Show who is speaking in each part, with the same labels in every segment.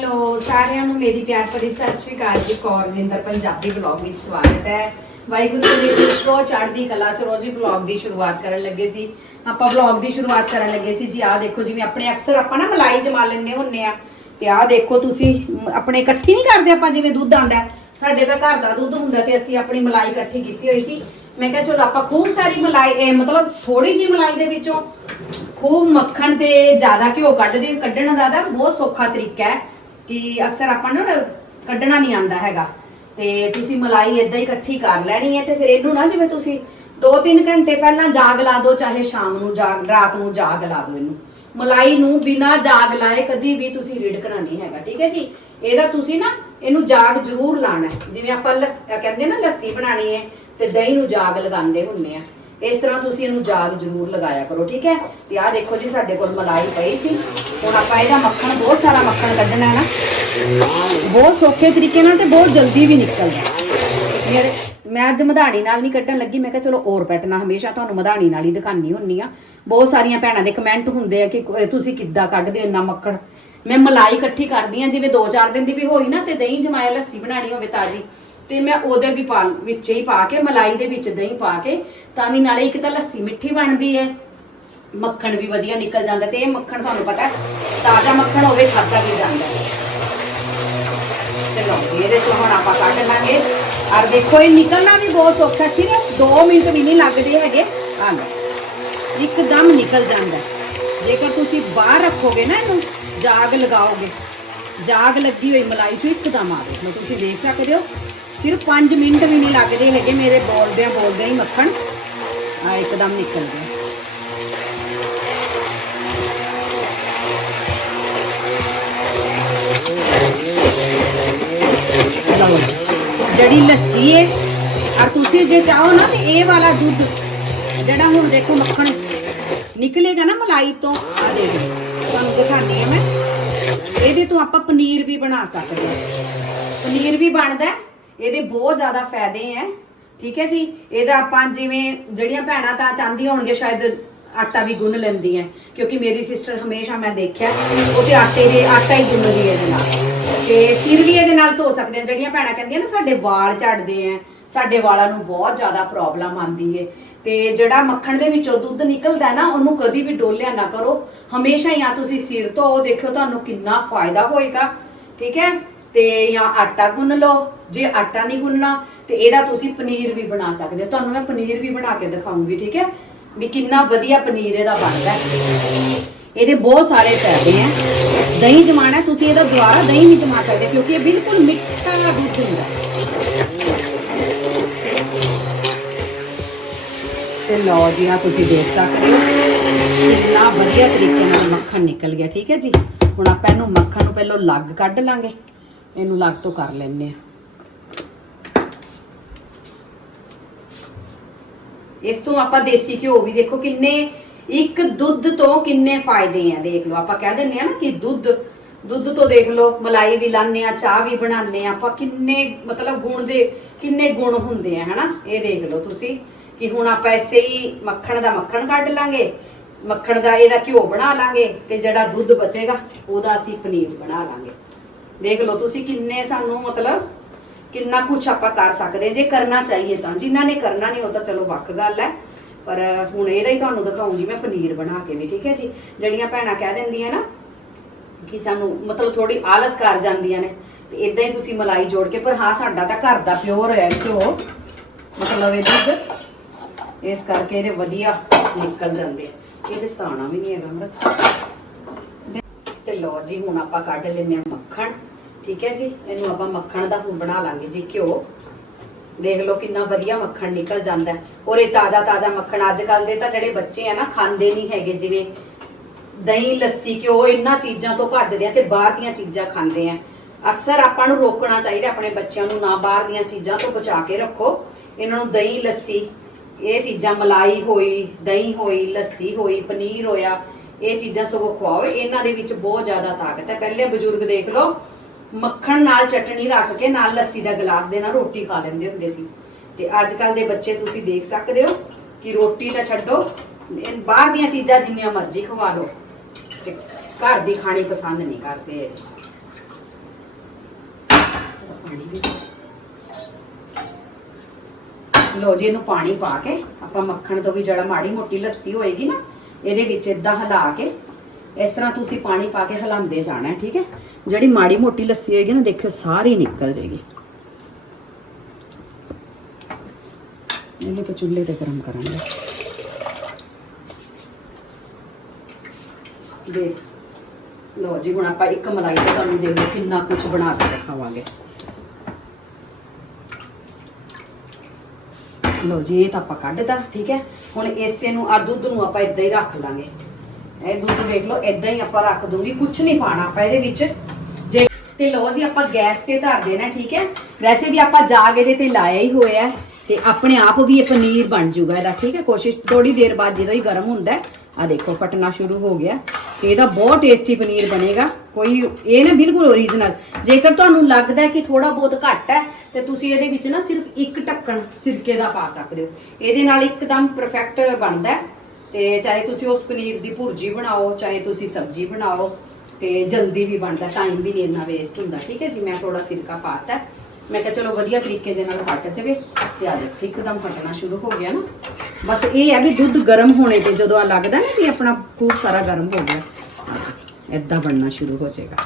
Speaker 1: Hello, ਸਾਰਿਆਂ ਨੂੰ ਮੇਰੀ ਪਿਆਰ ਭਰੀ ਸਤਿ ਸ਼੍ਰੀ ਅਕਾਲ ਜੀ। ਕੌਰ ਪੰਜਾਬੀ ਵਲੌਗ ਵਿੱਚ ਸਵਾਗਤ ਹੈ। ਵਾਹਿਗੁਰੂ ਜੀ ਦੀ ਖੁਸ਼ਰੋ ਚੜ੍ਹਦੀ ਕਲਾ ਚ ਰੋਜੀ ਵਲੌਗ ਦੀ ਸ਼ੁਰੂਆਤ ਕਰਨ ਲੱਗੇ ਸੀ। ਆਪਾਂ ਵਲੌਗ ਦੀ ਸ਼ੁਰੂਆਤ ਕਰਨ ਲੱਗੇ ਸੀ। ਜੀ, ਆਹ ਦੇਖੋ, ਜਿਵੇਂ ਆਪਣੇ ਅਕਸਰ ਆਪਾਂ ਨਾ ਮਲਾਈ ਜਮਾ ਲੈਂਦੇ ਹੁੰਨੇ ਆ। ਤੇ ਆਹ ਦੇਖੋ, ਤੁਸੀਂ ਆਪਣੇ ਇਕੱਠੀ ਨਹੀਂ ਕਰਦੇ ਆਪਾਂ, ਜਿਵੇਂ ਦੁੱਧ ਆਂਦਾ ਸਾਡੇ ਤਾਂ ਘਰ ਦਾ ਦੁੱਧ ਹੁੰਦਾ ਤੇ ਅਸੀਂ ਆਪਣੀ ਮਲਾਈ ਇਕੱਠੀ ਕੀਤੀ ਹੋਈ ਸੀ। ਮੈਂ ਕਿਹਾ, ਚਲੋ, ਆਪਾਂ ਖੂਬ ਸਾਰੀ ਮਲਾਈ ਮਤਲਬ ਥੋੜੀ ਜੀ ਮਲਾਈ ਦੇ ਵਿੱਚੋਂ ਖੂਬ ਮੱਖਣ ਤੇ ਜ਼ਿਆਦਾ ਘਿਓ ਕੱਢਦੇ, ਕੱਢਣ ਦਾ ਤਾਂ ਬਹੁਤ ਸੌਖਾ ਤਰੀਕਾ ਹੈ। ਕਿ ਅਕਸਰ ਆਪਾਂ ਨੂੰ ਨਾ ਕੱਢਣਾ ਨਹੀਂ ਆਉਂਦਾ ਹੈਗਾ। ਤੇ ਤੁਸੀਂ ਮਲਾਈ ਇਦਾਂ ਹੀ ਇਕੱਠੀ ਕਰ ਲੈਣੀ ਹੈ ਤੇ ਫਿਰ ਇਹਨੂੰ ਨਾ ਜਿਵੇਂ ਤੁਸੀਂ 2-3 ਘੰਟੇ ਪਹਿਲਾਂ ਜਾਗ ਲਾ ਦਿਓ, ਚਾਹੇ ਸ਼ਾਮ ਨੂੰ ਜਾਗ, ਰਾਤ ਨੂੰ ਜਾਗ ਲਾ ਦਿਓ ਇਹਨੂੰ। ਮਲਾਈ ਨੂੰ ਬਿਨਾ ਜਾਗ ਲਾਏ ਕਦੀ ਵੀ ਤੁਸੀਂ ਰਿੜਕਣਾ ਨਹੀਂ ਹੈਗਾ, ਠੀਕ ਹੈ ਜੀ? ਇਹਦਾ ਤੁਸੀਂ ਨਾ ਇਹਨੂੰ ਜਾਗ ਜ਼ਰੂਰ ਲਾਣਾ ਜਿਵੇਂ ਆਪਾਂ ਲੱਸ- ਕਹਿੰਦੇ ਨਾ ਲੱਸੀ ਬਣਾਣੀ ਹੈ ਤੇ ਦਹੀਂ ਨੂੰ ਜਾਗ ਲਗਾਉਂਦੇ ਹੁੰਨੇ ਆ। ਇਸ ਤਰ੍ਹਾਂ ਤੁਸੀਂ ਇਹਨੂੰ ਜਾਗ ਜ਼ਰੂਰ ਲਗਾਇਆ ਕਰੋ, ਠੀਕ ਹੈ? ਤੇ ਆਹ ਦੇਖੋ ਜੀ, ਸਾਡੇ ਕੋਲ ਮਲਾਈ ਪਈ ਸੀ। ਹੁਣ ਆਪਾਂ ਇਹਦਾ ਮੱਖਣ, ਬਹੁਤ ਸਾਰਾ ਮੱਖਣ ਕੱਢਣਾ ਹੈ ਨਾ। ਬਹੁਤ ਸੌਖੇ ਤਰੀਕੇ ਨਾਲ ਤੇ ਬਹੁਤ ਜਲਦੀ ਵੀ ਨਿਕਲਦਾ ਮੇਰੇ ਮੈਂ ਅੱਜ ਮਧਾਣੀ ਨਾਲ ਨਹੀਂ ਕੱਢਣ ਲੱਗੀ, ਮੈਂ ਕਿਹਾ ਚਲੋ ਔਰ ਪੈਟਣਾ ਹਮੇਸ਼ਾ ਤੁਹਾਨੂੰ ਮਧਾਣੀ ਨਾਲ ਹੀ ਦਿਖਾਣੀ ਹੁੰਨੀ ਆ ਬਹੁਤ ਸਾਰੀਆਂ ਭੈਣਾਂ ਦੇ ਕਮੈਂਟ ਹੁੰਦੇ ਆ ਕਿ ਤੁਸੀਂ ਕਿੱਦਾਂ ਕੱਢਦੇ ਹੋ ਇੰਨਾ ਮੱਖਣ? ਮੈਂ ਮਲਾਈ ਇਕੱਠੀ ਕਰਦੀ ਆ ਜਿਵੇਂ 2-4 ਦਿਨ ਦੀ ਵੀ ਹੋਈ ਨਾ, ਤੇ ਦਹੀਂ ਜਮਾਇਆ ਲੱਸੀ ਬਣਾਣੀ ਹੋਵੇ ਤਾਜੀ। ਤੇ ਮੈਂ ਉਹਦੇ ਵੀ ਪਾ ਵਿੱਚ ਹੀ ਪਾ ਕੇ ਮਲਾਈ ਦੇ ਵਿੱਚ ਦਹੀਂ ਪਾ ਕੇ ਤਾਂ ਵੀ ਨਾਲੇ ਇੱਕ ਤਾਂ ਲੱਸੀ ਮਿੱਠੀ ਬਣਦੀ ਹੈ। ਮੱਖਣ ਵੀ ਵਧੀਆ ਨਿਕਲ ਜਾਂਦਾ ਤੇ ਇਹ ਮੱਖਣ ਤੁਹਾਨੂੰ ਪਤਾ ਤਾਜ਼ਾ ਮੱਖਣ ਹੋਵੇ ਖਾਦਾ ਵੀ ਜਾਂਦਾ ਤੇ ਲਓ ਜੀ, ਇਹਦੇ ਚੋਂ ਹੁਣ ਆਪਾਂ ਕੱਢ ਲਾਂਗੇ। ਔਰ ਦੇਖੋ ਇਹ ਨਿਕਲਣਾ ਵੀ ਬਹੁਤ ਸੌਖਾ ਸਿਰਫ 2 ਮਿੰਟ ਵੀ ਨਹੀਂ ਲੱਗਦੇ ਹੈਗੇ। ਆ ਲਓ ਇੱਕਦਮ ਨਿਕਲ ਜਾਂਦਾ ਜੇਕਰ ਤੁਸੀਂ ਬਾਹਰ ਰੱਖੋਗੇ ਨਾ ਇਹਨੂੰ ਜਾਗ ਲਗਾਓਗੇ ਜਾਗ ਲੱਗੀ ਹੋਈ ਮਲਾਈ ਚੋਂ ਇੱਕਦਮ ਆ ਦੇਖੋ ਤੁਸੀਂ ਦੇਖ ਸਕਦੇ ਹੋ ਸਿਰਫ 5 ਮਿੰਟ ਵੀ ਨਹੀਂ ਲੱਗਦੇ ਹੈਗੇ ਮੇਰੇ ਬੋਲਦਿਆਂ ਬੋਲਦਿਆਂ ਹੀ ਮੱਖਣ। ਆ, ਇੱਕਦਮ ਨਿਕਲ ਗਿਆ। ਜਿਹੜੀ ਲੱਸੀ ਹੈ ਔਰ ਤੁਸੀਂ ਜੇ ਚਾਹੋ ਨਾ ਤੇ ਇਹ ਵਾਲਾ ਦੁੱਧ, ਜਿਹੜਾ ਹੁਣ ਦੇਖੋ ਮੱਖਣ ਨਿਕਲੇਗਾ ਨਾ ਮਲਾਈ ਤੋਂ, ਆ ਦੇਖੋ ਤੁਹਾਨੂੰ ਦਿਖਾਣੀ ਹੈ ਮੈਂ। ਇਹਦੇ ਤੋਂ ਆਪਾਂ ਪਨੀਰ ਵੀ ਬਣਾ ਸਕਦੇ ਹਾਂ। ਪਨੀਰ ਵੀ ਬਣਦਾ ਹੈ। ਇਹਦੇ ਬਹੁਤ ਜ਼ਿਆਦਾ ਫਾਇਦੇ ਹੈ ਠੀਕ ਹੈ ਜੀ? ਇਹਦਾ ਆਪਾਂ ਜਿਵੇਂ ਜਿਹੜੀਆਂ ਭੈਣਾਂ ਤਾਂ ਚਾਹੁੰਦੀਆਂ ਹੋਣਗੇ ਸ਼ਾਇਦ ਆਟਾ ਵੀ ਗੁੰਨ ਲੈਂਦੀਆਂ ਕਿਉਂਕਿ ਮੇਰੀ ਸਿਸਟਰ ਹਮੇਸ਼ਾ ਮੈਂ ਦੇਖਿਆ ਉਹ ਤੇ ਆਟੇ ਦੇ ਆਟਾ ਹੀ ਗੁੰਨਦੀ ਹੈ ਇਹਦੇ ਨਾਲ। ਤੇ ਸਿਰ ਵੀ ਇਹਦੇ ਨਾਲ ਧੋ ਸਕਦੇ ਆ। ਜਿਹੜੀਆਂ ਭੈਣਾਂ ਕਹਿੰਦੀਆਂ ਨਾ, ਸਾਡੇ ਵਾਲ ਝੜਦੇ ਆ ਸਾਡੇ ਵਾਲਾਂ ਨੂੰ ਬਹੁਤ ਜ਼ਿਆਦਾ ਪ੍ਰੋਬਲਮ ਆਉਂਦੀ ਹੈ ਤੇ ਜਿਹੜਾ ਮੱਖਣ ਦੇ ਵਿੱਚੋਂ ਦੁੱਧ ਨਿਕਲਦਾ ਨਾ, ਉਹਨੂੰ ਕਦੀ ਵੀ ਡੋਲਿਆ ਨਾ ਕਰੋ। ਹਮੇਸ਼ਾ ਹੀ ਆ ਤੁਸੀਂ ਸਿਰ ਧੋ, ਦੇਖਿਓ ਤੁਹਾਨੂੰ ਕਿੰਨਾ ਫਾਇਦਾ ਹੋਏਗਾ। ਠੀਕ ਹੈ ਤੇ ਜਾਂ ਆਟਾ ਗੁੰਨ ਲਓ। ਜੇ ਆਟਾ ਨਹੀਂ ਗੁੰਨਣਾ, ਤੇ ਇਹਦਾ ਤੁਸੀਂ ਪਨੀਰ ਵੀ ਬਣਾ ਸਕਦੇ ਹੋ। ਤੁਹਾਨੂੰ ਮੈਂ ਪਨੀਰ ਵੀ ਬਣਾ ਕੇ ਦਿਖਾਉਂਗੀ, ਠੀਕ ਹੈ? ਵੀ ਕਿੰਨਾ ਵਧੀਆ ਪਨੀਰ ਇਹਦਾ ਬਣਦਾ ਇਹਦੇ ਬਹੁਤ ਸਾਰੇ ਫਾਇਦੇ ਆ ਦਹੀਂ ਜਮਾਣਾ ਤੁਸੀਂ ਇਹਦਾ ਦੁਆਰਾ ਦਹੀਂ ਵੀ ਜਮਾ ਸਕਦੇ, ਕਿਉਂਕਿ ਇਹ ਬਿਲਕੁਲ ਮਿੱਠਾ ਦੁੱਧ ਹੁੰਦਾ ਤੇ ਲਓ ਜੀ ਆ ਤੁਸੀਂ ਦੇਖ ਸਕਦੇ ਹੋ। ਕਿੰਨਾ ਵਧੀਆ ਤਰੀਕੇ ਨਾਲ ਮੱਖਣ ਨਿਕਲ ਗਿਆ, ਠੀਕ ਹੈ ਜੀ? ਹੁਣ ਆਪਾਂ ਇਹਨੂੰ ਮੱਖਣ ਨੂੰ ਪਹਿਲਾਂ ਲੱਗ ਕੱਢ ਲਾਂਗੇ। ਇਹਨੂੰ ਲੱਗ ਤੋਂ ਕਰ ਲੈਣੇ ਆ ਇਸ ਤੋਂ ਆਪਾਂ ਦੇਸੀ ਘਿਓ ਵੀ ਦੇਖੋ ਕਿੰਨੇ, ਇੱਕ ਦੁੱਧ ਤੋਂ ਕਿੰਨੇ ਫਾਇਦੇ ਆ, ਦੇਖ ਲਓ। ਆਪਾਂ ਕਹਿ ਦਿੰਨੇ ਆ ਨਾ ਕਿ ਦੁੱਧ ਦੁੱਧ ਤੋਂ ਦੇਖ ਲਓ, ਮਲਾਈ ਵੀ ਲਾਉਂਦੇ ਆ ਚਾਹ ਵੀ ਬਣਾਉਂਦੇ ਆ ਆਪਾਂ ਕਿੰਨੇ ਮਤਲਬ ਗੁਣ ਦੇ, ਕਿੰਨੇ ਗੁਣ ਹੁੰਦੇ ਆ, ਹਨਾ? ਇਹ ਦੇਖ ਲਓ ਤੁਸੀਂ ਕਿ ਹੁਣ ਆਪਾਂ ਐਸੇ ਹੀ ਮੱਖਣ ਦਾ ਮੱਖਣ ਕੱਢ ਲਾਂਗੇ, ਮੱਖਣ ਦਾ ਇਹਦਾ ਘਿਓ ਬਣਾ ਲਾਂਗੇ ਤੇ ਜਿਹੜਾ ਦੁੱਧ ਬਚੇਗਾ, ਉਹਦਾ ਅਸੀਂ ਪਨੀਰ ਬਣਾ ਲਾਂਗੇ। ਦੇਖ ਲਓ ਤੁਸੀਂ ਕਿੰਨੇ ਸਾਨੂੰ ਮਤਲਬ ਕਿੰਨਾ ਕੁਝ ਆਪਾਂ ਕਰ ਸਕਦੇ ਜੇ ਕਰਨਾ ਚਾਹੀਏ ਤਾਂ। ਜਿਨ੍ਹਾਂ ਨੇ ਕਰਨਾ ਨਹੀਂ ਉਹ ਤਾਂ ਚਲੋ ਵੱਖ ਗੱਲ ਹੈ। ਪਰ ਹੁਣ ਇਹਦਾ ਹੀ ਤੁਹਾਨੂੰ ਦਿਖਾਉਂਗੀ ਮੈਂ ਪਨੀਰ ਬਣਾ ਕੇ ਵੀ, ਠੀਕ ਹੈ ਜੀ? ਜਿਹੜੀਆਂ ਭੈਣਾਂ ਕਹਿ ਦਿੰਦੀਆਂ ਨਾ ਕਿ ਸਾਨੂੰ ਮਤਲਬ ਥੋੜੀ ਆਲਸ ਕਰ ਜਾਂਦੀਆਂ ਨੇ, ਤੇ ਇਦਾਂ ਹੀ ਤੁਸੀਂ ਮਲਾਈ ਜੋੜ ਕੇ, ਪਰ ਹਾਂ ਸਾਡਾ ਤਾਂ ਘਰ ਦਾ ਪਿਓਰ ਹੈ ਘਿਓ ਮਤਲਬ ਇਹ ਦੁੱਧ ਇਸ ਕਰਕੇ ਇਹਦੇ ਵਧੀਆ ਨਿਕਲ ਜਾਂਦੇ ਆ। ਇਹਦੇ ਸਤਾਣਾ ਵੀ ਨਹੀਂ ਹੈਗਾ ਮਰਤ ਤੇ ਜੀ, ਹੁਣ ਆਪਾਂ ਕੱਢ ਲੈਨੇ ਆ ਮੱਖਣ। ਠੀਕ ਹੈ ਜੀ? ਇਹਨੂੰ ਆਪਾਂ ਮੱਖਣ ਦਾ ਹੁਣ ਬਣਾ ਲਾਂਗੇ ਜੀ ਘਿਓ। ਦੇਖ ਲਓ ਕਿੰਨਾ ਵਧੀਆ ਮੱਖਣ ਨਿਕਲ ਜਾਂਦਾ ਹੈ। ਔਰ ਇਹ ਤਾਜ਼ਾ ਤਾਜ਼ਾ ਮੱਖਣ ਅੱਜ ਕੱਲ ਦੇ ਤਾਂ ਜਿਹੜੇ ਬੱਚੇ ਆ ਨਾ, ਖਾਂਦੇ ਨਹੀਂ ਹੈਗੇ ਜਿਵੇਂ ਦਹੀਂ, ਲੱਸੀ, ਘਿਓ, ਇਹਨਾਂ ਚੀਜ਼ਾਂ ਤੋਂ ਭੱਜਦੇ ਆ ਤੇ ਬਾਹਰ ਦੀਆਂ ਚੀਜ਼ਾਂ ਖਾਂਦੇ ਆ। ਅਕਸਰ ਆਪਾਂ ਨੂੰ ਰੋਕਣਾ ਚਾਹੀਦਾ ਆਪਣੇ ਬੱਚਿਆਂ ਨੂੰ ਨਾ ਬਾਹਰ ਦੀਆਂ ਚੀਜ਼ਾਂ ਤੋਂ ਬਚਾ ਕੇ ਰੱਖੋ। ਇਹਨਾਂ ਨੂੰ ਦਹੀਂ, ਲੱਸੀ, ਇਹ ਚੀਜ਼ਾਂ ਮਲਾਈ ਹੋਈ, ਦਹੀਂ ਹੋਈ, ਲੱਸੀ ਹੋਈ, ਪਨੀਰ ਹੋਇਆ ਇਹ ਚੀਜ਼ਾਂ ਸਗੋਂ ਖਵਾਓ। ਇਹਨਾਂ ਦੇ ਵਿੱਚ ਬਹੁਤ ਜ਼ਿਆਦਾ ਤਾਕਤ ਹੈ। ਪਹਿਲੇ ਬਜ਼ੁਰਗ ਦੇਖ ਲਓ, ਮੱਖਣ ਨਾਲ ਚਟਣੀ ਰੱਖ ਕੇ ਨਾਲ ਲੱਸੀ ਦਾ ਗਲਾਸ ਦੇ ਨਾਲ ਰੋਟੀ ਖਾ ਲੈਂਦੇ ਹੁੰਦੇ ਸੀ। ਤੇ ਅੱਜ ਕੱਲ ਦੇ ਬੱਚੇ ਤੁਸੀਂ ਦੇਖ ਸਕਦੇ ਹੋ ਕਿ ਰੋਟੀ ਤਾਂ ਛੱਡੋ ਬਾਹਰ ਦੀਆਂ ਚੀਜ਼ਾਂ ਜਿੰਨੀਆਂ ਮਰਜ਼ੀ ਖਵਾ ਲਓ। ਤੇ ਘਰ ਦੀ ਖਾਣੀ ਪਸੰਦ ਨਹੀਂ ਕਰਦੇ। ਲੋ ਜੀ, ਇਹਨੂੰ ਪਾਣੀ ਪਾ ਕੇ ਆਪਾਂ ਮੱਖਣ ਤੋਂ ਵੀ ਜਿਹੜਾ ਮਾੜੀ ਮੋਟੀ ਲੱਸੀ ਹੋਏਗੀ ਨਾ ਇਹਦੇ ਵਿੱਚ ਇਦਾਂ ਹਿਲਾ ਕੇ, ਇਸ ਤਰ੍ਹਾਂ ਤੁਸੀਂ ਪਾਣੀ ਪਾ ਕੇ ਹਿਲਾਉਂਦੇ ਜਾਣਾ ਹੈ, ਠੀਕ ਹੈ? ਜਿਹੜੀ ਮਾੜੀ ਮੋਟੀ ਲੱਸੀ ਹੋਏਗੀ ਨਾ, ਦੇਖਿਓ, ਸਾਰੀ ਨਿਕਲ ਜਾਏਗੀ। ਇਹਨੂੰ ਤਾਂ ਚੁੱਲ੍ਹੇ ਤੇ ਗਰਮ ਕਰਾਂਗੇ। ਦੇਖ ਲੋ ਜੀ, ਹੁਣ ਆਪਾਂ ਇੱਕ ਮਲਾਈ ਤੇ ਤੁਹਾਨੂੰ ਦੇਖੋ ਕਿੰਨਾ ਕੁਝ ਬਣਾ ਕੇ ਦਿਖਾਵਾਂਗੇ। ਲਓ ਜੀ, ਇਹ ਤਾਂ ਆਪਾਂ ਕੱਢਤਾ ਠੀਕ ਹੈ? ਹੁਣ ਇਸੇ ਨੂੰ ਆ ਦੁੱਧ ਨੂੰ ਆਪਾਂ ਇਦਾਂ ਹੀ ਰੱਖ ਲਾਂਗੇ। ਇਹ ਦੁੱਧ ਦੇਖ ਲਓ, ਇਦਾਂ ਹੀ ਆਪਾਂ ਰੱਖ ਦੂੰਗੀ ਕੁਝ ਨਹੀਂ ਪਾਣਾ ਆਪਾਂ ਇਹਦੇ ਵਿੱਚ। ਜੇ ਤੇ ਲਓ ਜੀ, ਆਪਾਂ ਗੈਸ ਤੇ ਧਰ ਦੇਣਾ, ਠੀਕ ਹੈ? ਵੈਸੇ ਵੀ ਆਪਾਂ ਜਾਗ ਇਹਦੇ ਤੇ ਲਾਇਆ ਹੀ ਹੋਇਆ ਤੇ ਆਪਣੇ ਆਪ ਵੀ ਇਹ ਪਨੀਰ ਬਣ ਜਾਊਗਾ ਇਹਦਾ, ਠੀਕ ਹੈ? ਕੋਸ਼ਿਸ਼ ਥੋੜੀ ਦੇਰ ਬਾਅਦ ਜਦੋਂ ਹੀ ਗਰਮ ਹੁੰਦਾ ਆ ਦੇਖੋ, ਫਟਣਾ ਸ਼ੁਰੂ ਹੋ ਗਿਆ। ਤੇ ਇਹਦਾ ਬਹੁਤ ਟੇਸਟੀ ਪਨੀਰ ਬਣੇਗਾ। ਕੋਈ, ਇਹ ਨਾ ਬਿਲਕੁਲ ਓਰੀਜਨਲ ਜੇਕਰ ਤੁਹਾਨੂੰ ਲੱਗਦਾ ਕਿ ਥੋੜਾ ਬਹੁਤ ਘੱਟ ਹੈ, ਤੇ ਤੁਸੀਂ ਇਹਦੇ ਵਿੱਚ ਨਾ ਸਿਰਫ ਇੱਕ ਢੱਕਣ ਸਿਰਕੇ ਦਾ ਪਾ ਸਕਦੇ ਹੋ। ਇਹਦੇ ਨਾਲ ਇੱਕਦਮ ਪਰਫੈਕਟ ਬਣਦਾ ਹੈ। ਤੇ ਚਾਹੇ ਤੁਸੀਂ ਉਸ ਪਨੀਰ ਦੀ ਭੁਰਜੀ ਬਣਾਓ, ਚਾਹੇ ਤੁਸੀਂ ਸਬਜ਼ੀ ਬਣਾਓ, ਤੇ ਜਲਦੀ ਵੀ ਬਣਦਾ ਟਾਈਮ ਵੀ ਨਹੀਂ ਇੰਨਾ ਵੇਸਟ ਹੁੰਦਾ। ਠੀਕ ਹੈ ਜੀ, ਮੈਂ ਥੋੜਾ ਸਿਰਕਾ ਪਾਤਾ ਮੈਂ ਕਿਹਾ ਚਲੋ ਵਧੀਆ ਤਰੀਕੇ ਦੇ ਨਾਲ ਫਟ ਜਾਵੇ ਤੇ ਆ ਦੇਖੋ, ਇੱਕਦਮ ਫਟਣਾ ਸ਼ੁਰੂ ਹੋ ਗਿਆ ਨਾ। ਬਸ ਇਹ ਹੈ ਵੀ ਦੁੱਧ ਗਰਮ ਹੋਣੇ ਤੇ ਜਦੋਂ ਆ ਲੱਗਦਾ ਨਾ ਵੀ ਆਪਣਾ ਖੂਬ ਸਾਰਾ ਗਰਮ ਹੋ ਗਿਆ ਇਦਾਂ ਬਣਨਾ ਸ਼ੁਰੂ ਹੋ ਜਾਏਗਾ।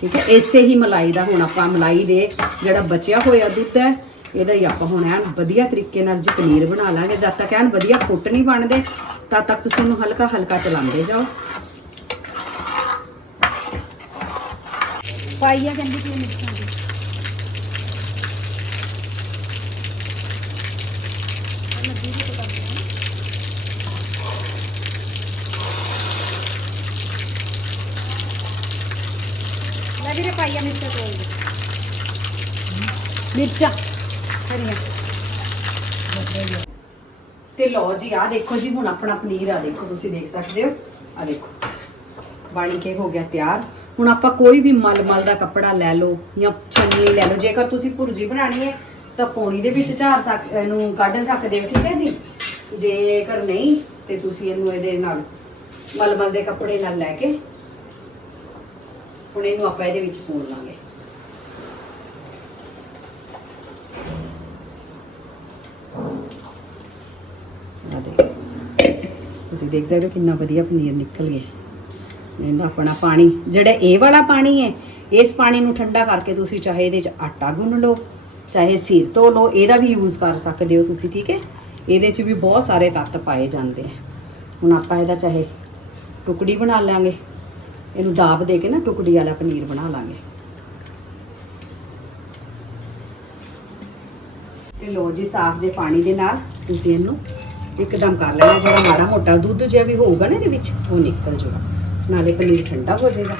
Speaker 1: ਠੀਕ ਹੈ, ਇਸੇ ਹੀ ਮਲਾਈ ਦਾ ਹੁਣ ਆਪਾਂ ਮਲਾਈ ਦੇ ਜਿਹੜਾ ਬਚਿਆ ਹੋਇਆ ਦੁੱਧ ਹੈ, ਇਹਦਾ ਹੀ ਆਪਾਂ ਹੁਣ ਐਨ ਵਧੀਆ ਤਰੀਕੇ ਨਾਲ ਜੀ ਪਨੀਰ ਬਣਾ ਲਾਂਗੇ, ਜਦ ਤੱਕ ਐਨ ਵਧੀਆ ਫੁੱਟ ਨਹੀਂ ਬਣਦੇ, ਤਦ ਤੱਕ ਤੁਸੀਂ ਇਹਨੂੰ ਹਲਕਾ ਹਲਕਾ ਚਲਾਉਂਦੇ ਜਾਓ। ਪਾਈਆ ਕਹਿੰਦੀ ਕਿ ਮਿਰਚਾਂ ਦੀ ਲੈ ਵੀਰੇ ਪਾਈਆ ਮਿਰਚਾਂ ਤੋਲ ਦੇ ਮਿਰਚਾਂ। ਹਰੀਆਂ। ਤੇ ਲਓ ਜੀ ਆ ਦੇਖੋ ਜੀ ਹੁਣ ਆਪਣਾ ਪਨੀਰ ਆ ਦੇਖੋ ਤੁਸੀਂ ਦੇਖ ਸਕਦੇ ਹੋ। ਆ ਦੇਖੋ ਬਣ ਕੇ ਹੋ ਗਿਆ ਤਿਆਰ। ਹੁਣ ਆਪਾਂ ਕੋਈ ਵੀ ਮਲ ਮਲ ਦਾ ਕੱਪੜਾ ਲੈ ਲਓ ਜਾਂ ਛੰਨੀ ਲੈ ਲਓ। ਜੇਕਰ ਤੁਸੀਂ ਭੁਰਜੀ ਬਣਾਣੀ ਹੈ ਤਾਂ ਪੌਣੀ ਦੇ ਵਿੱਚ ਝਾਰ ਸਕ ਇਹਨੂੰ ਕੱਢ ਸਕਦੇ ਹੋ ਠੀਕ ਹੈ ਜੀ? ਜੇਕਰ ਨਹੀਂ ਤੇ ਤੁਸੀਂ ਇਹਨੂੰ ਇਹਦੇ ਨਾਲ ਮਲ ਮਲ ਦੇ ਕੱਪੜੇ ਨਾਲ ਲੈ ਕੇ ਹੁਣ ਇਹਨੂੰ ਆਪਾਂ ਇਹਦੇ ਵਿੱਚ ਪੂਰ ਲਾਂਗੇ। ਤੁਸੀਂ ਦੇਖ ਸਕਦੇ ਹੋ ਕਿੰਨਾ ਵਧੀਆ ਪਨੀਰ ਨਿਕਲ ਗਿਆ। ਇਹਦਾ ਆਪਣਾ ਪਾਣੀ, ਜਿਹੜਾ ਇਹ ਵਾਲਾ ਪਾਣੀ ਹੈ, ਇਸ ਪਾਣੀ ਨੂੰ ਠੰਡਾ ਕਰਕੇ ਤੁਸੀਂ ਚਾਹੇ ਇਹਦੇ ਚ ਆਟਾ ਗੁੰਨ ਲਓ, ਚਾਹੇ ਸਿਰ ਧੋ ਲਓ, ਇਹਦਾ ਵੀ ਯੂਜ਼ ਕਰ ਸਕਦੇ ਹੋ ਤੁਸੀਂ, ਠੀਕ ਹੈ? ਇਹਦੇ ਚ ਵੀ ਬਹੁਤ ਸਾਰੇ ਤੱਤ ਪਾਏ ਜਾਂਦੇ ਆ। ਹੁਣ ਆਪਾਂ ਇਹਦਾ ਚਾਹੇ ਟੁਕੜੀ ਬਣਾ ਲਾਂਗੇ। ਇਹਨੂੰ ਦਾਬ ਦੇ ਕੇ ਨਾ ਟੁਕੜੀ ਵਾਲਾ ਪਨੀਰ ਬਣਾ ਲਾਂਗੇ। ਤੇ ਲੋ ਜੀ, ਸਾਫ਼ ਜੇ ਪਾਣੀ ਦੇ ਨਾਲ ਤੁਸੀਂ ਇਹਨੂੰ ਇੱਕਦਮ ਕਰ ਲੈਣਾ, ਜਿਹੜਾ ਮਾੜਾ ਮੋਟਾ ਦੁੱਧ ਜਿਹਾ ਵੀ ਹੋਊਗਾ ਨਾ ਇਹਦੇ ਵਿੱਚ, ਉਹ ਨਿਕਲ ਜਾਊਗਾ। ਨਾਲੇ ਪਨੀਰ ਠੰਡਾ ਹੋ ਜਾਏਗਾ।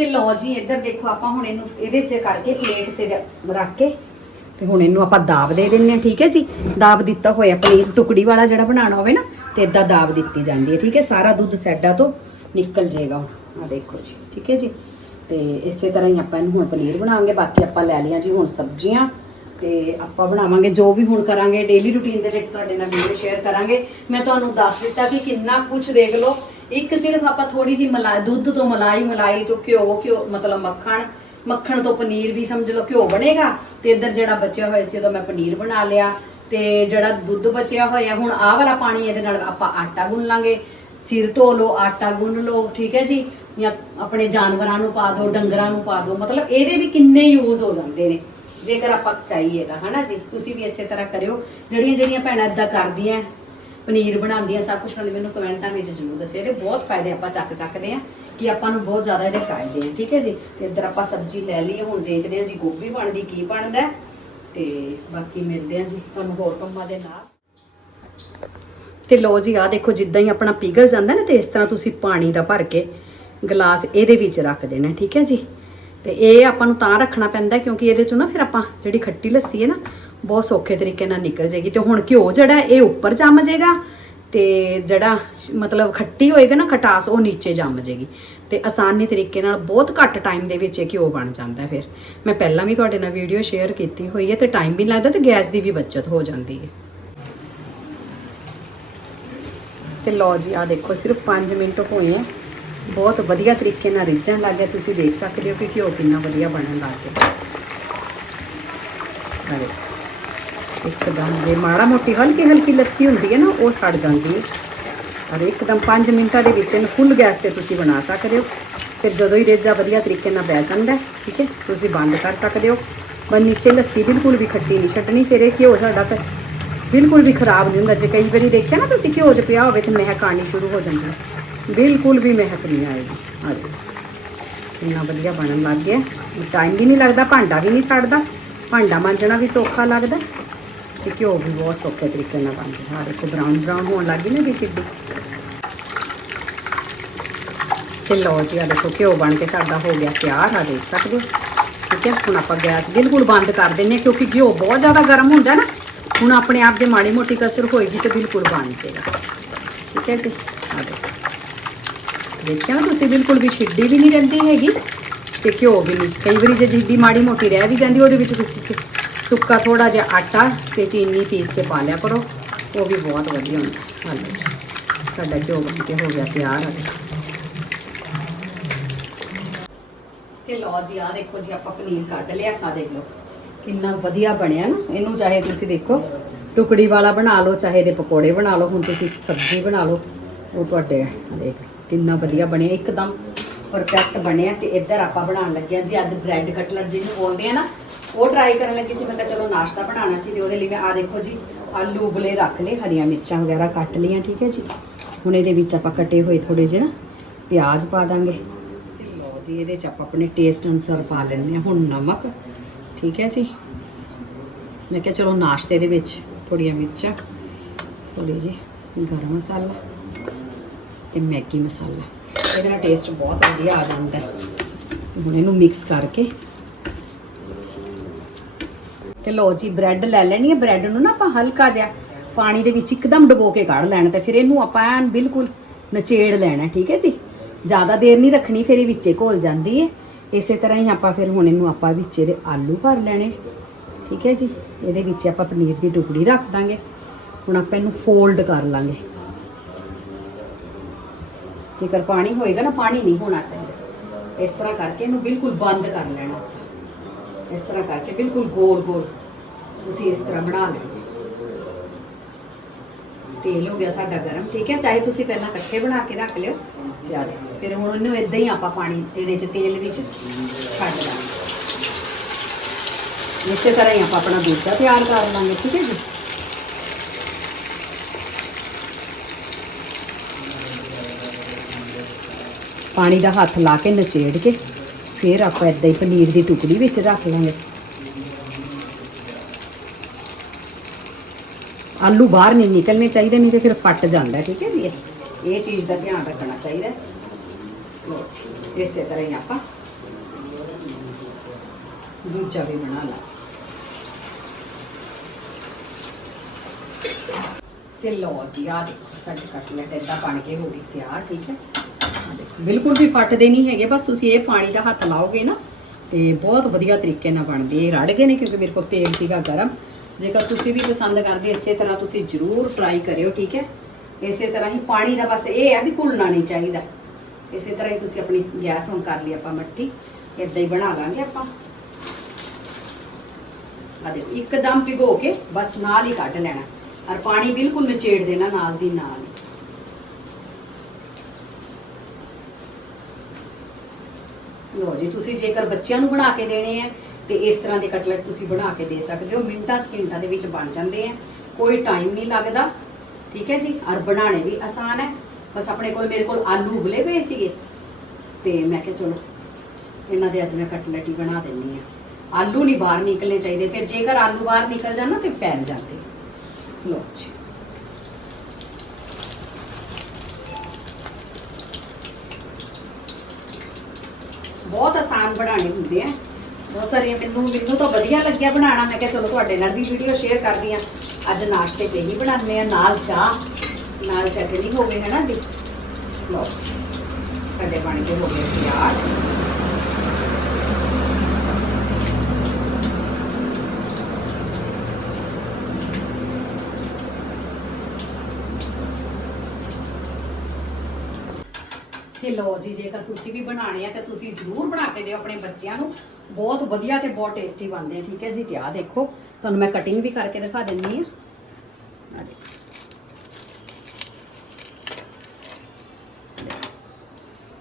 Speaker 1: ਤੇ ਲਓ ਜੀ, ਇੱਧਰ ਦੇਖੋ, ਆਪਾਂ ਹੁਣ ਇਹਨੂੰ ਇਹਦੇ 'ਚ ਕਰਕੇ ਪਲੇਟ ਤੇ ਰੱਖ ਕੇ ਤੇ ਹੁਣ ਇਹਨੂੰ ਆਪਾਂ ਦਾਬ ਦੇ ਦਿੰਨੇ ਆ, ਠੀਕ ਹੈ ਜੀ? ਦਾਬ ਦਿੱਤਾ ਹੋਇਆ ਪਨੀਰ, ਟੁਕੜੀ ਵਾਲਾ ਜਿਹੜਾ ਬਣਾਉਣਾ ਹੋਵੇ ਨਾ, ਤੇ ਇਦਾਂ ਦਾਬ ਦਿੱਤੀ ਜਾਂਦੀ ਹੈ, ਠੀਕ ਹੈ? ਸਾਰਾ ਦੁੱਧ ਸੈਡਾ ਤੋਂ ਨਿਕਲ ਜਾਏਗਾ ਆ ਦੇਖੋ ਜੀ, ਠੀਕ ਹੈ ਜੀ? ਤੇ ਇਸੇ ਤਰ੍ਹਾਂ ਹੀ ਆਪਾਂ ਇਹਨੂੰ ਹੁਣ ਪਨੀਰ ਬਣਾਵਾਂਗੇ, ਬਾਕੀ ਆਪਾਂ ਲੈ ਲਿਆ ਜੀ ਹੁਣ ਸਬਜ਼ੀਆਂ, ਤੇ ਆਪਾਂ ਬਣਾਵਾਂਗੇ, ਜੋ ਵੀ ਹੁਣ ਕਰਾਂਗੇ ਡੇਲੀ ਰੁਟੀਨ ਦੇ ਵਿੱਚ ਤੁਹਾਡੇ ਨਾਲ ਵੀਡੀਓ ਸ਼ੇਅਰ ਕਰਾਂਗੇ। ਮੈਂ ਤੁਹਾਨੂੰ ਦੱਸ ਦਿੱਤਾ ਕਿ ਕਿੰਨਾ ਕੁਝ ਦੇਖ ਲਓ ਇੱਕ ਸਿਰਫ ਆਪਾਂ ਥੋੜੀ ਜੀ ਮਲਾਈ, ਦੁੱਧ ਤੋਂ ਮਲਾਈ ਮਲਾਈ ਤੋਂ ਘਿਓ ਘਿਓ ਮਤਲਬ ਮੱਖਣ ਮੱਖਣ ਤੋਂ ਪਨੀਰ ਵੀ ਸਮਝ ਲਓ ਘਿਓ ਬਣੇਗਾ ਤੇ ਇੱਧਰ ਜਿਹੜਾ ਬਚਿਆ ਹੋਇਆ ਸੀ ਉਹਦਾ ਮੈਂ ਪਨੀਰ ਬਣਾ ਲਿਆ ਤੇ ਜਿਹੜਾ ਦੁੱਧ ਬਚਿਆ ਹੋਇਆ, ਹੁਣ ਆਹ ਵਾਲਾ ਪਾਣੀ ਇਹਦੇ ਨਾਲ ਆਪਾਂ ਆਟਾ ਗੁੰਨ ਲਾਂਗੇ। ਸਿਰ ਧੋ ਲਓ, ਆਟਾ ਗੁੰਨ ਲਓ, ਠੀਕ ਹੈ ਜੀ? ਜਾਂ ਆਪਣੇ ਜਾਨਵਰਾਂ ਨੂੰ ਪਾ ਦਿਓ, ਡੰਗਰਾਂ ਨੂੰ ਪਾ ਦਿਓ, ਮਤਲਬ ਇਹਦੇ ਵੀ ਕਿੰਨੇ ਯੂਜ਼ ਹੋ ਜਾਂਦੇ ਨੇ। ਜੇਕਰ ਆਪਾਂ ਚਾਹੀਏ ਤਾਂ, ਹਨਾ ਜੀ? ਤੁਸੀਂ ਵੀ ਇਸੇ ਤਰ੍ਹਾਂ ਕਰਿਓ। ਜਿਹੜੀਆਂ ਜਿਹੜੀਆਂ ਭੈਣਾਂ ਇਦਾਂ ਕਰਦੀਆਂ ਪਨੀਰ ਬਣਾਉਂਦੀਆਂ ਸਭ ਕੁਝ ਬਣਾਉਂਦੀਆਂ ਮੈਨੂੰ ਕਮੈਂਟਾਂ ਵਿੱਚ ਜ਼ਰੂਰ ਦੱਸਿਓ। ਇਹਦੇ ਬਹੁਤ ਫਾਇਦੇ ਆਪਾਂ ਚੱਕ ਸਕਦੇ ਆ ਕਿ ਆਪਾਂ ਨੂੰ ਬਹੁਤ ਜ਼ਿਆਦਾ ਇਹਦੇ ਫਾਇਦੇ ਆ, ਠੀਕ ਹੈ ਜੀ? ਤੇ ਇੱਧਰ ਆਪਾਂ ਸਬਜ਼ੀ ਲੈ ਲਈ ਹੁਣ ਦੇਖਦੇ ਆ ਜੀ ਗੋਭੀ ਬਣਦੀ, ਕੀ ਬਣਦਾ। ਤੇ ਬਾਕੀ ਮਿਲਦੇ ਆ ਜੀ ਤੁਹਾਨੂੰ ਹੋਰ ਕੰਮਾਂ ਦੇ ਨਾਲ। ਤੇ ਲੋ ਜੀ ਆ ਦੇਖੋ, ਜਿੱਦਾਂ ਹੀ ਆਪਣਾ ਪਿਘਲ ਜਾਂਦਾ ਨਾ, ਤੇ ਇਸ ਤਰ੍ਹਾਂ ਤੁਸੀਂ ਪਾਣੀ ਦਾ ਭਰ ਕੇ ਗਲਾਸ ਇਹਦੇ ਵਿੱਚ ਰੱਖ ਦੇਣਾ, ਠੀਕ ਹੈ ਜੀ? ਤੇ ਇਹ ਆਪਾਂ ਨੂੰ ਤਾਂ ਰੱਖਣਾ ਪੈਂਦਾ, ਕਿਉਂਕਿ ਇਹਦੇ ਚੋਂ ਨਾ ਫਿਰ ਆਪਾਂ ਜਿਹੜੀ ਖੱਟੀ ਲੱਸੀ ਹੈ ਨਾ ਬਹੁਤ ਸੌਖੇ ਤਰੀਕੇ ਨਾਲ ਨਿਕਲ ਜਾਏਗੀ ਤੇ ਹੁਣ ਘਿਓ ਜਿਹੜਾ ਇਹ ਉੱਪਰ ਜੰਮ ਜਾਏਗਾ ਤੇ ਜਿਹੜਾ ਮਤਲਬ ਖੱਟੀ ਹੋਏਗਾ ਨਾ ਖਟਾਸ, ਉਹ ਨੀਚੇ ਜੰਮ ਜਾਏਗੀ ਤੇ ਆਸਾਨੀ ਤਰੀਕੇ ਨਾਲ ਬਹੁਤ ਘੱਟ ਟਾਈਮ ਦੇ ਵਿੱਚ ਇਹ ਘਿਓ ਬਣ ਜਾਂਦਾ ਫਿਰ। ਮੈਂ ਪਹਿਲਾਂ ਵੀ ਤੁਹਾਡੇ ਨਾਲ ਵੀਡੀਓ ਸ਼ੇਅਰ ਕੀਤੀ ਹੋਈ ਹੈ ਤੇ ਟਾਈਮ ਵੀ ਲੱਗਦਾ ਤੇ ਗੈਸ ਦੀ ਵੀ ਬਚਤ ਹੋ ਜਾਂਦੀ ਹੈ। ਤੇ ਲਓ ਜੀ ਆ ਦੇਖੋ, ਸਿਰਫ 5 ਮਿੰਟ ਹੋਏ ਆ ਬਹੁਤ ਵਧੀਆ ਤਰੀਕੇ ਨਾਲ ਰਿੱਝਣ ਲੱਗ ਗਿਆ, ਤੁਸੀਂ ਦੇਖ ਸਕਦੇ ਹੋ ਕਿ ਘਿਓ ਕਿੰਨਾ ਵਧੀਆ ਬਣਨ ਲੱਗ ਗਿਆ। ਆ ਦੇਖੋ। ਇੱਕਦਮ ਜੇ ਮਾੜਾ ਮੋਟੀ ਹਲਕੀ ਹਲਕੀ ਲੱਸੀ ਹੁੰਦੀ ਹੈ ਨਾ, ਉਹ ਸੜ ਜਾਂਦੀ ਹੈ। ਔਰ ਇੱਕਦਮ 5 ਮਿੰਟਾਂ ਦੇ ਵਿੱਚ ਇਹਨੂੰ ਫੁੱਲ ਗੈਸ ਤੇ ਤੁਸੀਂ ਬਣਾ ਸਕਦੇ ਹੋ। ਫਿਰ ਜਦੋਂ ਹੀ ਰੇਜਾ ਵਧੀਆ ਤਰੀਕੇ ਨਾਲ ਬਹਿ ਜਾਂਦਾ ਠੀਕ ਹੈ, ਤੁਸੀਂ ਬੰਦ ਕਰ ਸਕਦੇ ਹੋ। ਪਰ ਨੀਚੇ ਲੱਸੀ ਬਿਲਕੁਲ ਵੀ ਖੱਟੀ ਨਹੀਂ ਛੱਡਣੀ, ਫਿਰ ਇਹ ਘਿਓ ਸਾਡਾ ਤਾਂ ਬਿਲਕੁਲ ਵੀ ਖਰਾਬ ਨਹੀਂ ਹੁੰਦਾ। ਜੇ ਕਈ ਵਾਰੀ ਦੇਖਿਆ ਨਾ ਤੁਸੀਂ ਘਿਓ 'ਚ ਪਿਆ ਹੋਵੇ ਤੇ ਮਹਿਕ ਆਉਣੀ ਸ਼ੁਰੂ ਹੋ ਜਾਂਦਾ ਬਿਲਕੁਲ ਵੀ ਮਹਿਕ ਨਹੀਂ ਆਏਗੀ। ਆ ਦੇਖੋ ਵਧੀਆ ਬਣਨ ਲੱਗ ਗਿਆ। ਟਾਈਮ ਵੀ ਨਹੀਂ ਲੱਗਦਾ, ਭਾਂਡਾ ਵੀ ਨਹੀਂ ਸੜਦਾ। ਭਾਂਡਾ ਮਾਂਜਣਾ ਵੀ ਸੌਖਾ ਲੱਗਦਾ। ਤੇ ਘਿਓ ਵੀ ਬਹੁਤ ਸੌਖੇ ਤਰੀਕੇ ਨਾਲ ਬਣ ਜਾਂਦਾ ਆ ਦੇਖੋ ਬਰਾਊਨ ਬਰਾਊਨ ਹੋਣ ਲੱਗ ਗਈ ਨਾ ਕਿ ਸਿੱਧੀ ਤੇ ਲਓ ਜੀ ਆ ਦੇਖੋ ਘਿਓ ਬਣ ਕੇ ਸਾਡਾ ਹੋ ਗਿਆ ਤਿਆਰ ਆ ਦੇਖ ਸਕਦੇ ਹੋ। ਠੀਕ ਹੈ, ਹੁਣ ਆਪਾਂ ਗੈਸ ਬਿਲਕੁਲ ਬੰਦ ਕਰ ਦਿੰਨੇ ਹਾਂ ਕਿਉਂਕਿ ਘਿਓ ਬਹੁਤ ਜ਼ਿਆਦਾ ਗਰਮ ਹੁੰਦਾ ਨਾ। ਹੁਣ ਆਪਣੇ ਆਪ ਜੇ ਮਾੜੀ ਮੋਟੀ ਕਸਰ ਹੋਏਗੀ ਤਾਂ ਬਿਲਕੁਲ ਬਣ ਜਾਏਗਾ। ਠੀਕ ਹੈ ਜੀ ਆ ਦੇਖੋ। ਦੇਖਿਆ ਨਾ ਤੁਸੀਂ, ਬਿਲਕੁਲ ਵੀ ਛਿੱਡੀ ਵੀ ਨਹੀਂ ਰਹਿੰਦੀ ਹੈਗੀ ਤੇ ਘਿਓ ਵੀ ਨਹੀਂ। ਕਈ ਵਾਰੀ ਜੇ ਜਿੱਡੀ ਮਾੜੀ ਮੋਟੀ ਰਹਿ ਵੀ ਜਾਂਦੀ, ਉਹਦੇ ਵਿੱਚ ਤੁਸੀਂ ਸੁੱਕਾ ਥੋੜਾ ਜਿਹਾ ਆਟਾ ਤੇ ਚੀਨੀ ਪੀਸ ਕੇ ਪਾ ਲਿਆ ਕਰੋ। ਉਹ ਵੀ ਬਹੁਤ ਵਧੀਆ ਹੁੰਦਾ। ਹਾਲੇ ਜੀ, ਸਾਡਾ ਘਿਓ ਬਣ ਕੇ ਹੋ ਗਿਆ ਤਿਆਰ ਆ ਦੇਖੋ ਤੇ ਲਓ ਜੀ ਆ ਦੇਖੋ ਜੀ, ਆਪਾਂ ਪਨੀਰ ਕੱਢ ਲਿਆ। ਆ ਦੇਖ ਲਓ, ਕਿੰਨਾ ਵਧੀਆ ਬਣਿਆ ਨਾ। ਇਹਨੂੰ ਚਾਹੇ ਤੁਸੀਂ ਦੇਖੋ, ਟੁਕੜੀ ਵਾਲਾ ਬਣਾ ਲਓ, ਚਾਹੇ ਦੇ ਪਕੌੜੇ ਬਣਾ ਲਓ, ਹੁਣ ਤੁਸੀਂ ਸਬਜ਼ੀ ਬਣਾ ਲਓ। ਉਹ ਤੁਹਾਡੇ ਦੇਖ ਕਿੰਨਾ ਵਧੀਆ ਬਣਿਆ। ਇੱਕਦਮ ਪਰਫੈਕਟ ਬਣਿਆ ਤੇ ਇੱਧਰ ਆਪਾਂ ਬਣਾਉਣ ਲੱਗੇ ਹਾਂ ਜੀ। ਅੱਜ ਬ੍ਰੈਡ ਕਟਲਰ ਜਿਹਨੂੰ ਬੋਲਦੇ ਆ ਨਾ ਉਹ ਟਰਾਈ ਕਰਨ ਲੱਗੀ ਸੀ, ਮੈਂ ਕਿਹਾ ਚਲੋ ਨਾਸ਼ਤਾ ਬਣਾਉਣਾ ਸੀ ਤੇ ਉਹਦੇ ਲਈ ਮੈਂ ਆ ਦੇਖੋ ਜੀ, ਆਲੂ ਉਬਲੇ ਰੱਖ ਲਏ, ਹਰੀਆਂ ਮਿਰਚਾਂ ਵਗੈਰਾ ਕੱਟ ਲਈਆਂ, ਠੀਕ ਹੈ ਜੀ। ਹੁਣ ਇਹਦੇ ਵਿੱਚ ਆਪਾਂ ਕੱਟੇ ਹੋਏ ਥੋੜੇ ਜਿਹੇ ਨਾ ਪਿਆਜ਼ ਪਾ ਦਾਂਗੇ। ਲਓ ਜੀ, ਇਹਦੇ ਚ ਆਪਾਂ ਆਪਣੇ ਟੇਸਟ ਅਨੁਸਾਰ ਪਾ ਲੈਂਦੇ ਹਾਂ। ਹੁਣ ਨਮਕ, ਠੀਕ ਹੈ ਜੀ। ਮੈਂ ਕਿਹਾ ਚਲੋ ਨਾਸ਼ਤੇ ਦੇ ਵਿੱਚ ਥੋੜੀਆਂ ਮਿਰਚਾਂ ਥੋੜੀ ਜਿਹੀ ਗਰਮ ਮਸਾਲਾ ਤੇ ਮੈਗੀ ਮਸਾਲਾ। ਇਹਦੇ ਨਾਲ ਟੇਸਟ ਬਹੁਤ ਵਧੀਆ ਆ ਜਾਂਦਾ ਹੈ। ਹੁਣ ਇਹਨੂੰ ਮਿਕਸ ਕਰਕੇ ਤੇ ਲਓ ਜੀ ਬ੍ਰੈਡ ਲੈ ਲੈਣੀ ਹੈ ਬ੍ਰੈਡ ਨੂੰ ਨਾ ਆਪਾਂ ਹਲਕਾ ਜਿਹਾ ਪਾਣੀ ਦੇ ਵਿੱਚ ਇੱਕਦਮ ਡੁਬੋ ਕੇ ਕੱਢ ਲੈਣਾ ਤੇ ਫਿਰ ਇਹਨੂੰ ਆਪਾਂ ਐਨ ਬਿਲਕੁਲ ਨਚੇੜ ਲੈਣਾ, ਠੀਕ ਹੈ ਜੀ? ਜ਼ਿਆਦਾ ਦੇਰ ਨਹੀਂ ਰੱਖਣੀ, ਫਿਰ ਇਹ ਵਿੱਚੇ ਘੋਲ ਜਾਂਦੀ ਹੈ। ਇਸੇ ਤਰ੍ਹਾਂ ਹੀ ਆਪਾਂ ਫਿਰ ਹੁਣ ਇਹਨੂੰ ਆਪਾਂ ਵਿੱਚ ਦੇ ਆਲੂ ਭਰ ਲੈਣੇ, ਠੀਕ ਹੈ ਜੀ? ਇਹਦੇ ਵਿੱਚ ਆਪਾਂ ਪਨੀਰ ਦੀ ਟੁਕੜੀ ਰੱਖ ਦਾਂਗੇ। ਹੁਣ ਆਪਾਂ ਇਹਨੂੰ ਫੋਲਡ ਕਰ ਲਾਂਗੇ। ਜੇਕਰ ਪਾਣੀ ਹੋਏਗਾ ਨਾ, ਪਾਣੀ ਨਹੀਂ ਹੋਣਾ ਚਾਹੀਦਾ। ਇਸ ਤਰ੍ਹਾਂ ਕਰਕੇ ਇਹਨੂੰ ਬਿਲਕੁਲ ਬੰਦ ਕਰ ਲੈਣਾ। ਇਸ ਤਰ੍ਹਾਂ ਕਰਕੇ ਬਿਲਕੁਲ ਗੋਲ ਗੋਲ ਤੁਸੀਂ ਇਸ ਤਰ੍ਹਾਂ ਬਣਾ ਲੈਣਾ ਤੇਲ ਹੋ ਗਿਆ ਸਾਡਾ ਗਰਮ, ਠੀਕ ਹੈ? ਚਾਹੇ ਤੁਸੀਂ ਪਹਿਲਾਂ ਇਕੱਠੇ ਬਣਾ ਕੇ ਰੱਖ ਲਿਓ ਤੇ ਆ ਫਿਰ ਹੁਣ ਇਹਨੂੰ ਇਦਾਂ ਹੀ ਆਪਾਂ ਪਾਣੀ ਇਹਦੇ ਚ ਤੇਲ ਵਿੱਚ ਛੱਡ ਦਾਂਗੇ ਇਸੇ ਤਰ੍ਹਾਂ ਹੀ ਆਪਾਂ ਆਪਣਾ ਦੂਜਾ ਤਿਆਰ ਕਰ ਲਾਂਗੇ, ਠੀਕ ਹੈ ਜੀ? ਪਾਣੀ ਦਾ ਹੱਥ ਲਾ ਕੇ ਨਚੇੜ ਕੇ ਫਿਰ ਆਪਾਂ ਇਦਾਂ ਹੀ ਪਨੀਰ ਦੀ ਟੁਕੜੀ ਵਿੱਚ ਰੱਖ ਲਾਂਗੇ। ਆਲੂ ਬਾਹਰ ਨਹੀਂ ਨਿਕਲਨੇ ਚਾਹੀਦੇ, ਨਹੀਂ ਤੇ ਫਿਰ ਫਟ ਜਾਂਦਾ, ਠੀਕ ਹੈ ਜੀ? ਇਹ ਚੀਜ਼ ਦਾ ਧਿਆਨ ਰੱਖਣਾ ਚਾਹੀਦਾ ਹੈ। ਜੀ, ਇਸੇ ਤਰ੍ਹਾਂ ਹੀ ਆਪਾਂ ਦੂਜਾ ਵੀ ਬਣਾ ਲਾ। ਤੇ ਲਓ ਜੀ ਆ ਦੇਖੋ, ਸਾਡੇ ਕਟਲਟ ਏਦਾਂ ਬਣ ਕੇ ਹੋ ਗਈ ਤਿਆਰ, ਠੀਕ ਹੈ? ਦੇਖੋ। ਬਿਲਕੁਲ ਵੀ ਫਟਦੇ ਨਹੀਂ ਹੈਗੇ, ਬਸ ਤੁਸੀਂ ਇਹ ਪਾਣੀ ਦਾ ਹੱਥ ਲਾਓਗੇ ਨਾ, ਤੇ ਬਹੁਤ ਵਧੀਆ ਤਰੀਕੇ ਨਾਲ ਬਣਦੇ ਇਹ ਰੜ ਗਏ ਨੇ ਕਿਉਂਕਿ ਮੇਰੇ ਕੋਲ ਤੇਲ ਸੀਗਾ ਗਰਮ। ਜੇਕਰ ਤੁਸੀਂ ਵੀ ਪਸੰਦ ਕਰਦੇ, ਇਸੇ ਤਰ੍ਹਾਂ ਤੁਸੀਂ ਜ਼ਰੂਰ ਟਰਾਈ ਕਰਿਓ, ਠੀਕ ਹੈ? ਇਸੇ ਤਰ੍ਹਾਂ ਹੀ ਪਾਣੀ ਦਾ ਬਸ ਇਹ ਹੈ ਵੀ ਘੁਲਣਾ ਨਹੀਂ ਚਾਹੀਦਾ। ਇਸੇ ਤਰ੍ਹਾਂ ਹੀ ਤੁਸੀਂ ਆਪਣੀ ਗੈਸ ਔਨ ਕਰ ਲਈ ਆਪਾਂ ਮੱਠੀ। ਇਦਾਂ ਹੀ ਬਣਾ ਲਾਂਗੇ ਆਪਾਂ। ਆ ਦੇਖੋ, ਇੱਕਦਮ ਭਿਗੋ ਕੇ ਬਸ ਨਾਲ ਹੀ ਕੱਢ ਲੈਣਾ। ਔਰ ਪਾਣੀ ਬਿਲਕੁਲ ਨਚੇੜ ਦੇਣਾ ਨਾਲ ਦੀ ਨਾਲ। ਲਓ ਜੀ, ਤੁਸੀਂ ਜੇਕਰ ਬੱਚਿਆਂ ਨੂੰ ਬਣਾ ਕੇ ਦੇਣੇ ਆ, ਤੇ ਇਸ ਤਰ੍ਹਾਂ ਦੇ ਕਟਲਟ ਤੁਸੀਂ ਬਣਾ ਕੇ ਦੇ ਸਕਦੇ ਹੋ। ਮਿੰਟਾਂ ਸਕਿੰਟਾਂ ਦੇ ਵਿੱਚ ਬਣ ਜਾਂਦੇ ਆ। ਕੋਈ ਟਾਈਮ ਨਹੀਂ ਲੱਗਦਾ, ਠੀਕ ਹੈ ਜੀ? ਔਰ ਬਣਾਉਣੇ ਵੀ ਆਸਾਨ ਹੈ। ਬਸ ਆਪਣੇ ਕੋਲ, ਮੇਰੇ ਕੋਲ ਆਲੂ ਉਬਲੇ ਪਏ ਸੀਗੇ। ਤੇ ਮੈਂ ਕਿਹਾ ਚਲੋ, ਇਹਨਾਂ ਦੇ ਅੱਜ ਮੈਂ ਕਟਲਟ ਹੀ ਬਣਾ ਦਿੰਨੀ ਆ ਆਲੂ ਨਹੀਂ ਬਾਹਰ ਨਿਕਲਣੇ ਚਾਹੀਦੇ। ਫਿਰ ਜੇਕਰ ਆਲੂ ਬਾਹਰ ਨਿਕਲ ਜਾਣ ਨਾ, ਤੇ ਫੈਲ ਜਾਂਦੇ ਲੋ ਜੀ। ਬਹੁਤ ਆਸਾਨ ਬਣਾਉਣੇ ਹੁੰਦੇ ਆ। ਬਹੁਤ ਸਾਰੀਆਂ ਮੈਨੂੰ ਮੈਨੂੰ ਤਾਂ ਵਧੀਆ ਲੱਗਿਆ ਬਣਾਉਣਾ। ਮੈਂ ਕਿਹਾ ਚਲੋ ਤੁਹਾਡੇ ਨਾਲ ਵੀ ਵੀਡੀਓ ਸ਼ੇਅਰ ਕਰਦੀ ਆ ਅੱਜ ਨਾਸ਼ਤੇ 'ਚ ਇਹੀ ਬਣਾਉਂਦੇ ਆ ਨਾਲ ਚਾਹ। ਨਾਲ ਚਟਨੀ ਹੋਵੇ ਹੈ ਨਾ ਜੀ? ਲਓ ਸਾਡੇ ਬਣ ਕੇ ਹੋ ਗਏ ਤਿਆਰ। ਤੇ ਲਓ ਜੀ, ਜੇਕਰ ਤੁਸੀਂ ਵੀ ਬਣਾਣੇ ਆ ਤੇ ਤੁਸੀਂ ਜਰੂਰ ਬਣਾ ਕੇ ਦਿਓ ਆਪਣੇ ਬੱਚਿਆਂ ਨੂੰ। ਬਹੁਤ ਵਧੀਆ ਤੇ ਬਹੁਤ ਟੇਸਟੀ ਬਣਦੇ ਆ, ਠੀਕ ਹੈ ਜੀ? ਤੇ ਆਹ ਦੇਖੋ, ਤੁਹਾਨੂੰ ਮੈਂ ਕਟਿੰਗ ਵੀ ਕਰਕੇ ਦਿਖਾ ਦਿੰਨੀ ਆ ਆ ਦੇਖੋ।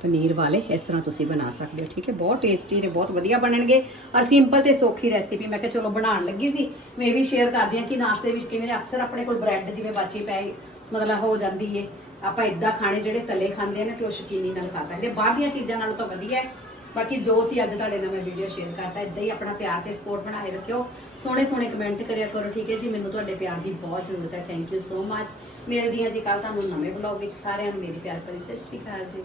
Speaker 1: ਪਨੀਰ ਵਾਲੇ, ਇਸ ਤਰ੍ਹਾਂ ਤੁਸੀਂ ਬਣਾ ਸਕਦੇ ਹੋ, ਠੀਕ ਹੈ? ਬਹੁਤ ਟੇਸਟੀ ਤੇ ਬਹੁਤ ਵਧੀਆ ਬਣਨਗੇ। ਔਰ ਸਿੰਪਲ ਤੇ ਸੌਖੀ ਰੈਸਿਪੀ ਮੈਂ ਕਿਹਾ ਚਲੋ ਬਣਾਉਣ ਲੱਗੀ ਸੀ। ਮੈਂ ਵੀ ਸ਼ੇਅਰ ਕਰਦੀ ਹਾਂ ਕਿ ਨਾਸ਼ਤੇ ਵਿੱਚ ਕਿਵੇਂ ਅਕਸਰ ਆਪਣੇ ਕੋਲ ਬ੍ਰੈਡ ਜਿਵੇਂ ਬਾਚੀ ਪੈ, ਮਤਲਬ ਹੋ ਜਾਂਦੀ ਏ। ਆਪਾਂ ਇਦਾਂ ਖਾਣੇ ਜਿਹੜੇ ਤਲੇ ਖਾਂਦੇ ਨੇ ਨਾ ਕਿ ਉਹ ਸ਼ਕੀਨੀ ਨਾਲ ਖਾ ਸਕਦੇ ਬਾਹਰ ਦੀਆਂ ਚੀਜ਼ਾਂ ਨਾਲੋਂ ਤਾਂ ਵਧੀਆ ਹੈ। ਬਾਕੀ ਜੋ ਸੀ ਅੱਜ ਤੁਹਾਡੇ ਨਾਲ ਮੈਂ ਵੀਡੀਓ ਸ਼ੇਅਰ ਕਰਤਾ ਇਦਾਂ ਹੀ ਆਪਣਾ ਪਿਆਰ ਤੇ ਸਪੋਰਟ ਬਣਾਏ ਰੱਖਿਓ। ਸੋਹਣੇ ਸੋਹਣੇ ਕਮੈਂਟ ਕਰਿਆ ਕਰੋ, ਠੀਕ ਹੈ ਜੀ? ਮੈਨੂੰ ਤੁਹਾਡੇ ਪਿਆਰ ਦੀ ਬਹੁਤ ਜ਼ਰੂਰਤ ਹੈ। ਥੈਂਕ ਯੂ ਸੋ ਮੱਚ ਮਿਲਦੀ ਹਾਂ ਜੀ ਕੱਲ ਤੁਹਾਨੂੰ ਨਵੇਂ ਬਲੌਗ ਵਿੱਚ। ਸਾਰਿਆਂ ਨੂੰ ਮੇਰੀ ਪਿਆਰ ਭਰੀ ਸਤਿ ਸ਼੍ਰੀ ਅਕਾਲ ਜੀ।